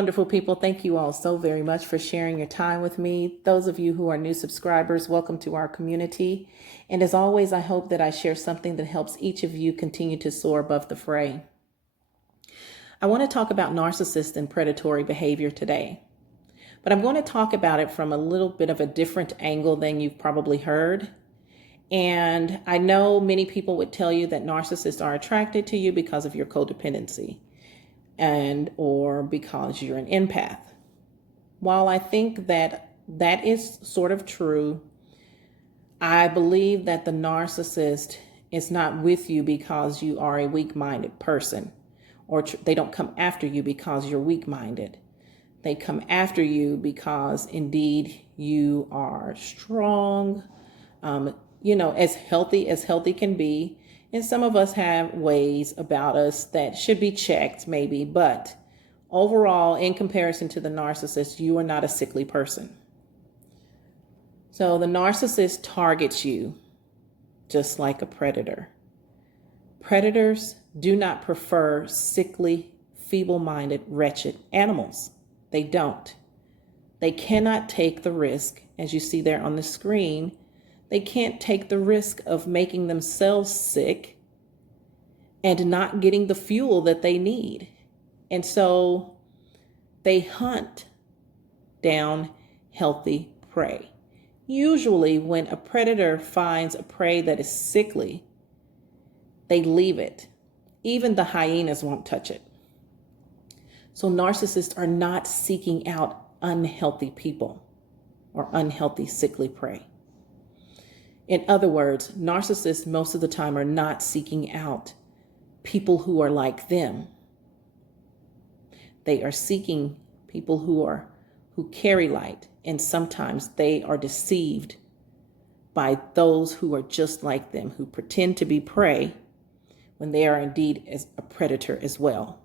wonderful people. Thank you all so very much for sharing your time with me. Those of you who are new subscribers, welcome to our community. And as always, I hope that I share something that helps each of you continue to soar above the fray. I want to talk about narcissist and predatory behavior today, but I'm going to talk about it from a little bit of a different angle than you've probably heard. And I know many people would tell you that narcissists are attracted to you because of your codependency or because you're an empath. While I think that that is sort of true, I believe that the narcissist is not with you because you are a weak-minded person, or they don't come after you because you're weak-minded. They come after you because indeed you are strong, as healthy can be. And some of us have ways about us that should be checked maybe, but overall, in comparison to the narcissist, you are not a sickly person. So the narcissist targets you just like a predator. Predators do not prefer sickly, feeble-minded, wretched animals. They don't. They cannot take the risk, as you see there on the screen. They can't take the risk of making themselves sick and not getting the fuel that they need. And so they hunt down healthy prey. Usually when a predator finds a prey that is sickly, they leave it. Even the hyenas won't touch it. So narcissists are not seeking out unhealthy people or unhealthy, sickly prey. In other words, narcissists most of the time are not seeking out people who are like them. They are seeking people who carry light, and sometimes they are deceived by those who are just like them, who pretend to be prey when they are indeed as a predator as well.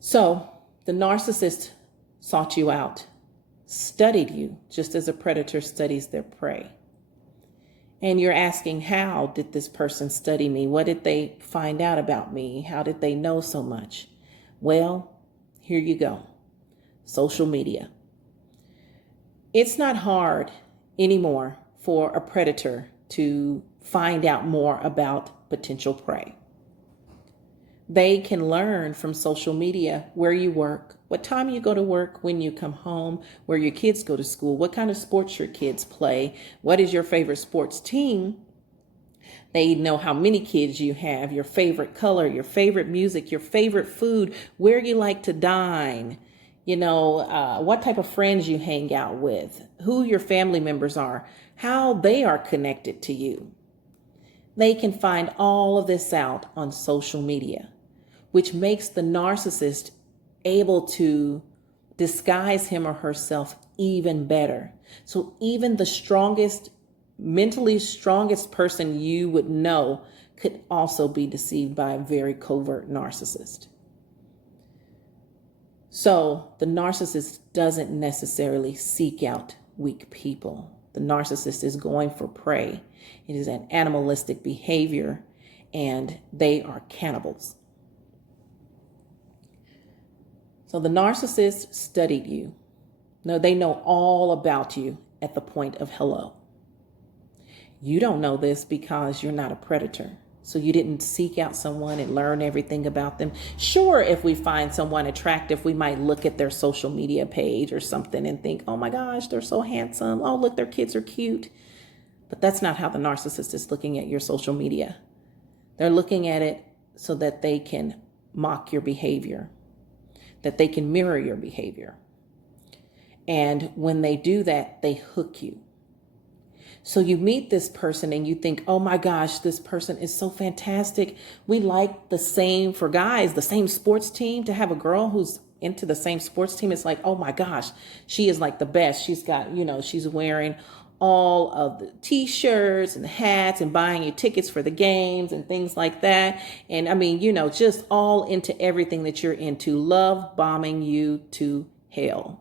So the narcissist sought you out, studied you just as a predator studies their prey. And you're asking, how did this person study me? What did they find out about me? How did they know so much? Well, here you go. Social media. It's not hard anymore for a predator to find out more about potential prey. They can learn from social media where you work, what time you go to work, when you come home, where your kids go to school, what kind of sports your kids play, what is your favorite sports team. They know how many kids you have, your favorite color, your favorite music, your favorite food, where you like to dine, what type of friends you hang out with, who your family members are, how they are connected to you. They can find all of this out on social media, which makes the narcissist able to disguise him or herself even better. So even the mentally strongest person you would know could also be deceived by a very covert narcissist. So the narcissist doesn't necessarily seek out weak people. The narcissist is going for prey. It is an animalistic behavior, and they are cannibals. So the narcissist studied you. No, they know all about you at the point of hello. You don't know this because you're not a predator. So you didn't seek out someone and learn everything about them. Sure, if we find someone attractive, we might look at their social media page or something and think, oh my gosh, they're so handsome. Oh, look, their kids are cute. But that's not how the narcissist is looking at your social media. They're looking at it so that they can mock your behavior, that they can mirror your behavior. And when they do that, they hook you. So you meet this person and you think, oh my gosh, this person is so fantastic. We like the same, for guys, the same sports team. To have a girl who's into the same sports team, it's like, oh my gosh, she is like the best. She's got, she's wearing all of the t-shirts and the hats and buying you tickets for the games and things like that. And I mean, just all into everything that you're into, love bombing you to hell.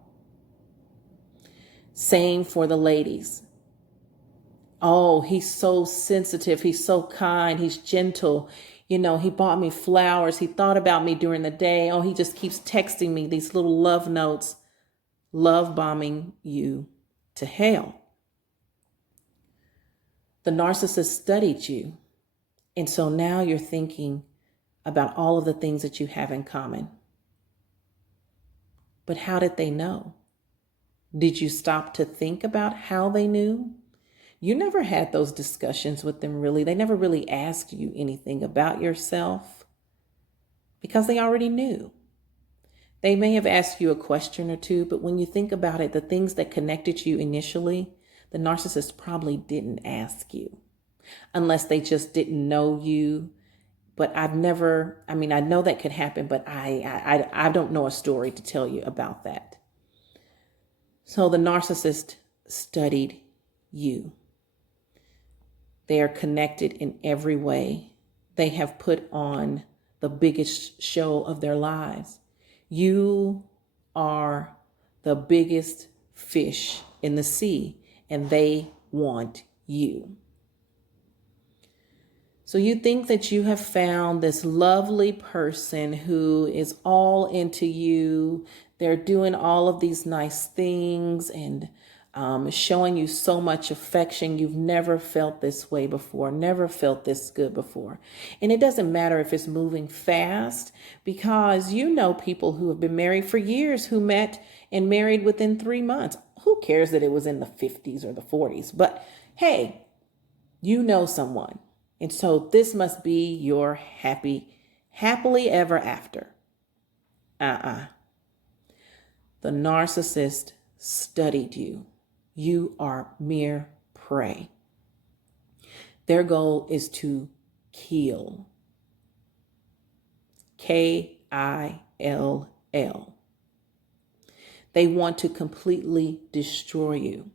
Same for the ladies. Oh, he's so sensitive. He's so kind. He's gentle. He bought me flowers. He thought about me during the day. Oh, he just keeps texting me these little love notes, love bombing you to hell. The narcissist studied you. And so now you're thinking about all of the things that you have in common. But how did they know? Did you stop to think about how they knew? You never had those discussions with them, really. They never really asked you anything about yourself because they already knew. They may have asked you a question or two, but when you think about it, the things that connected you initially, the narcissist probably didn't ask you unless they just didn't know you. But I know that could happen, but I don't know a story to tell you about that. So the narcissist studied you. They are connected in every way. They have put on the biggest show of their lives. You are the biggest fish in the sea, and they want you. So you think that you have found this lovely person who is all into you. They're doing all of these nice things and showing you so much affection. You've never felt this way before, never felt this good before. And it doesn't matter if it's moving fast, because you know people who have been married for years who met and married within 3 months. Who cares that it was in the 50s or the 40s? But hey, you know someone. And so this must be your happily ever after. The narcissist studied you. You are mere prey. Their goal is to kill. Kill. They want to completely destroy you.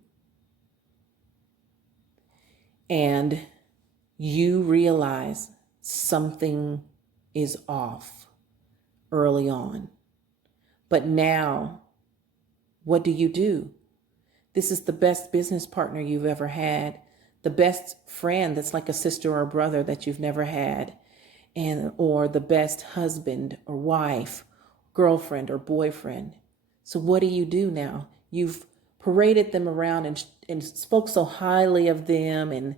And you realize something is off early on. But now, what do? This is the best business partner you've ever had, the best friend that's like a sister or a brother that you've never had, or the best husband or wife, girlfriend or boyfriend. So what do you do now? You've paraded them around and spoke so highly of them and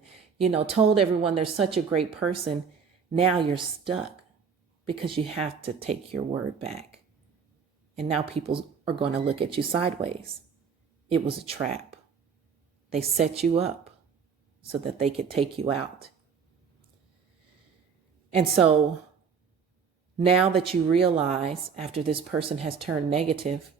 told everyone they're such a great person. Now you're stuck because you have to take your word back. And now people are going to look at you sideways. It was a trap. They set you up so that they could take you out. And so now that you realize after this person has turned negative,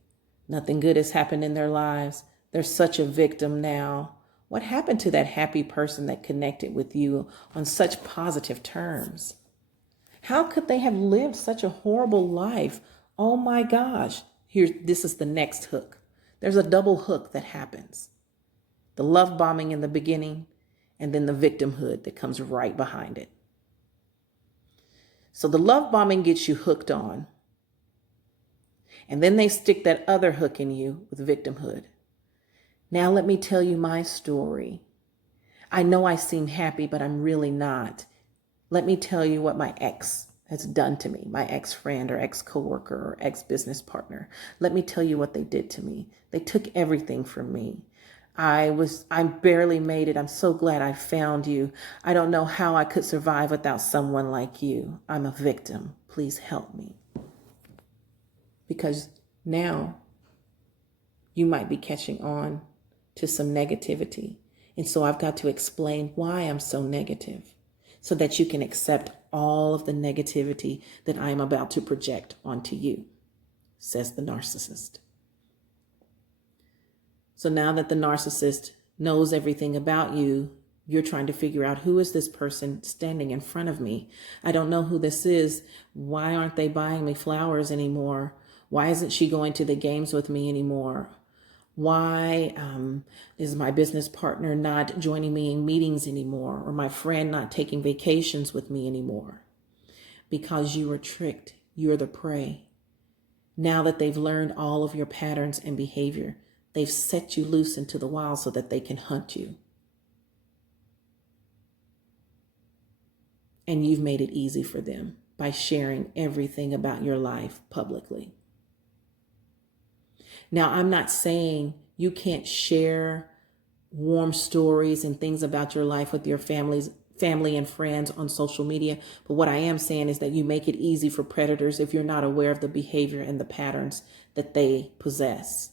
nothing good has happened in their lives. They're such a victim now. What happened to that happy person that connected with you on such positive terms? How could they have lived such a horrible life? Oh my gosh. This is the next hook. There's a double hook that happens. The love bombing in the beginning, and then the victimhood that comes right behind it. So the love bombing gets you hooked on. And then they stick that other hook in you with victimhood. Now let me tell you my story. I know I seem happy, but I'm really not. Let me tell you what my ex has done to me, my ex-friend or ex-coworker or ex-business partner. Let me tell you what they did to me. They took everything from me. I barely made it. I'm so glad I found you. I don't know how I could survive without someone like you. I'm a victim. Please help me. Because now you might be catching on to some negativity. And so I've got to explain why I'm so negative so that you can accept all of the negativity that I am about to project onto you, says the narcissist. So now that the narcissist knows everything about you, you're trying to figure out, who is this person standing in front of me? I don't know who this is. Why aren't they buying me flowers anymore? Why isn't she going to the games with me anymore? Why is my business partner not joining me in meetings anymore, or my friend not taking vacations with me anymore? Because you were tricked. You're the prey. Now that they've learned all of your patterns and behavior, they've set you loose into the wild so that they can hunt you. And you've made it easy for them by sharing everything about your life publicly. Now, I'm not saying you can't share warm stories and things about your life with your family and friends on social media. But what I am saying is that you make it easy for predators if you're not aware of the behavior and the patterns that they possess.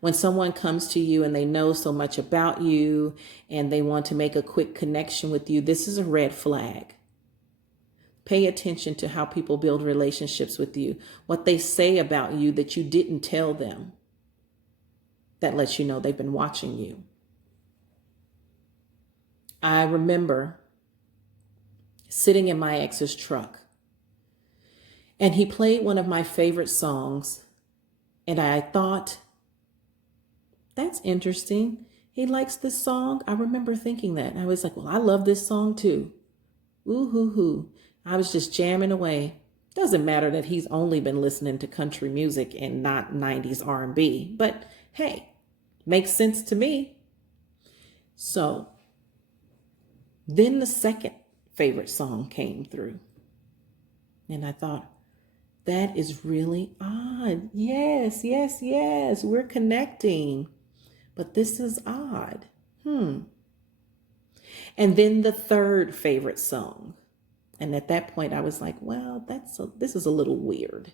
When someone comes to you and they know so much about you and they want to make a quick connection with you, this is a red flag. Pay attention to how people build relationships with you, what they say about you that you didn't tell them. That lets you know they've been watching you. I remember sitting in my ex's truck and he played one of my favorite songs. And I thought, that's interesting. He likes this song. I remember thinking that. And I was like, well, I love this song too. Ooh, hoo, hoo. I was just jamming away. Doesn't matter that he's only been listening to country music and not 90s R&B. But hey, makes sense to me. So then the second favorite song came through. And I thought, that is really odd. Yes, yes, yes. We're connecting. But this is odd. And then the third favorite song. And at that point, I was like, well, this is a little weird.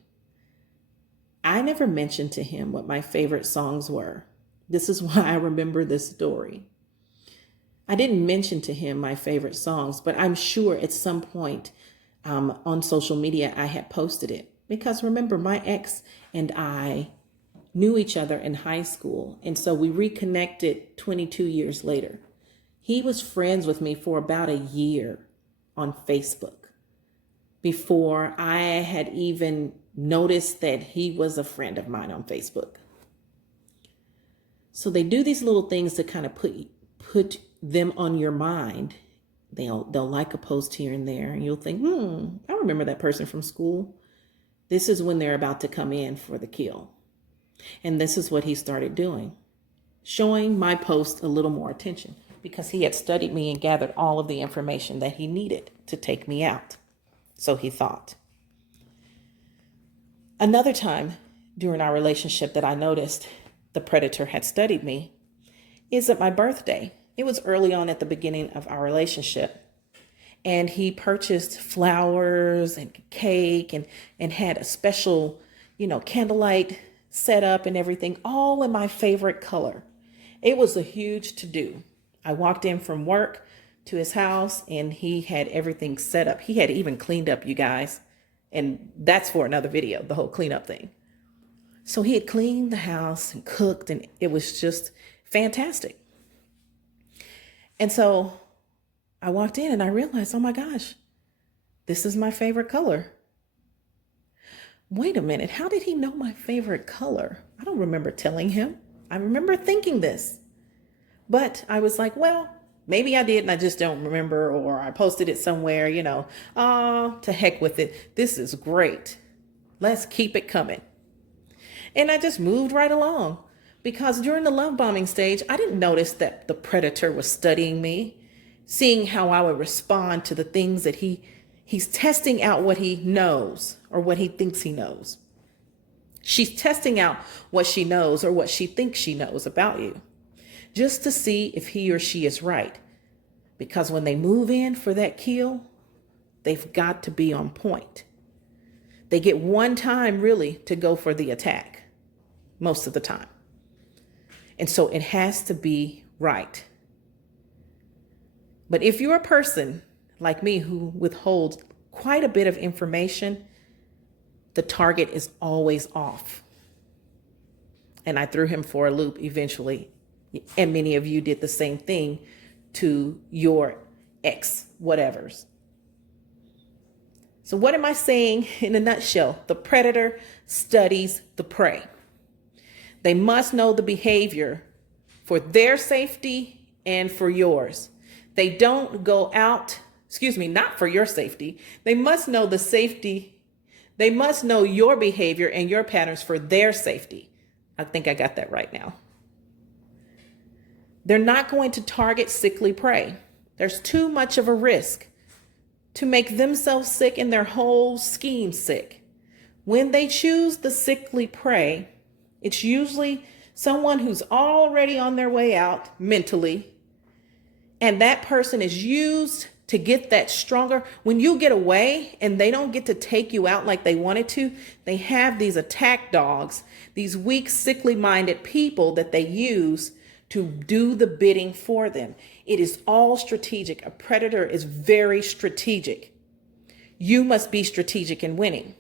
I never mentioned to him what my favorite songs were. This is why I remember this story. I didn't mention to him my favorite songs, but I'm sure at some point on social media, I had posted it. Because remember, my ex and I knew each other in high school. And so we reconnected 22 years later. He was friends with me for about a year on Facebook before I had even noticed that he was a friend of mine on Facebook. So they do these little things to kind of put them on your mind. They'll like a post here and there, and you'll think, I remember that person from school. This is when they're about to come in for the kill. And this is what he started doing, showing my post a little more attention because he had studied me and gathered all of the information that he needed to take me out. So he thought. Another time during our relationship that I noticed the predator had studied me is at my birthday. It was early on at the beginning of our relationship. And he purchased flowers and cake and had a special, candlelight set up and everything, all in my favorite color. It was a huge to-do. I walked in from work to his house and he had everything set up. He had even cleaned up, you guys. And that's for another video, the whole cleanup thing. So he had cleaned the house and cooked, and it was just fantastic. And so I walked in and I realized, oh my gosh, this is my favorite color. Wait a minute, how did he know my favorite color? I don't remember telling him. I remember thinking this. But I was like, well, maybe I did and I just don't remember, or I posted it somewhere, to heck with it. This is great. Let's keep it coming. And I just moved right along because during the love bombing stage, I didn't notice that the predator was studying me, seeing how I would respond to the things that he's testing out what he knows or what he thinks he knows. She's testing out what she knows or what she thinks she knows about you, just to see if he or she is right. Because when they move in for that kill, they've got to be on point. They get one time really to go for the attack, most of the time. And so it has to be right. But if you're a person like me who withholds quite a bit of information, the target is always off. And I threw him for a loop eventually. And many of you did the same thing to your ex whatevers. So what am I saying in a nutshell? The predator studies the prey. They must know the behavior for their safety and for yours. They don't go out, not for your safety. They must know the safety. They must know your behavior and your patterns for their safety. I think I got that right now. They're not going to target sickly prey. There's too much of a risk to make themselves sick and their whole scheme sick. When they choose the sickly prey, it's usually someone who's already on their way out mentally, and that person is used to get that stronger. When you get away and they don't get to take you out like they wanted to, they have these attack dogs, these weak, sickly minded people that they use to do the bidding for them. It is all strategic. A predator is very strategic. You must be strategic in winning.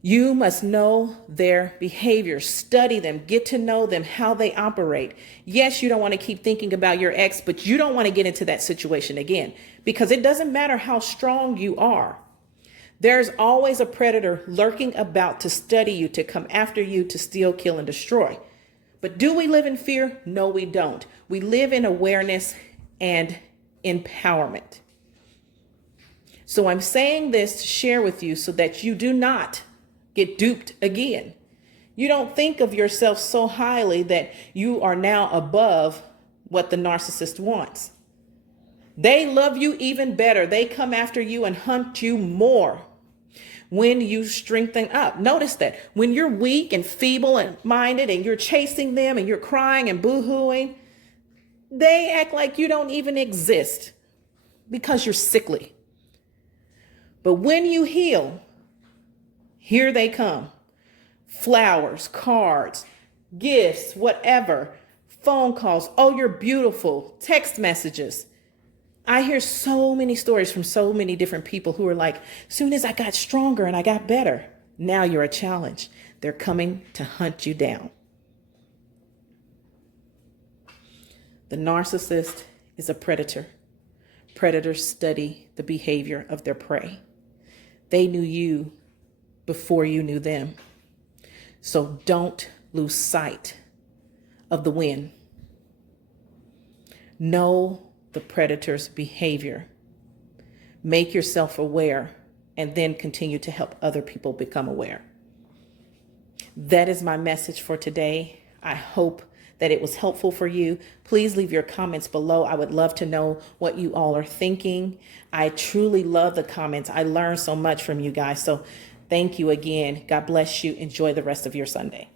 You must know their behavior, study them, get to know them, how they operate. Yes, you don't want to keep thinking about your ex, but you don't want to get into that situation again, because it doesn't matter how strong you are. There's always a predator lurking about to study you, to come after you, to steal, kill, and destroy. But do we live in fear? No, we don't. We live in awareness and empowerment. So I'm saying this to share with you so that you do not get duped again. You don't think of yourself so highly that you are now above what the narcissist wants. They love you even better. They come after you and hunt you more when you strengthen up. Notice that when you're weak and feeble and minded and you're chasing them and you're crying and boo-hooing, they act like you don't even exist because you're sickly. But when you heal, here they come. Flowers, cards, gifts, whatever, phone calls. Oh, you're beautiful. Text messages. I hear so many stories from so many different people who are like, soon as I got stronger and I got better, now you're a challenge. They're coming to hunt you down. The narcissist is a predator. Predators study the behavior of their prey. They knew you before you knew them. So don't lose sight of the win. Know the predator's behavior. Make yourself aware and then continue to help other people become aware. That is my message for today. I hope that it was helpful for you. Please leave your comments below. I would love to know what you all are thinking. I truly love the comments. I learned so much from you guys. So thank you again. God bless you. Enjoy the rest of your Sunday.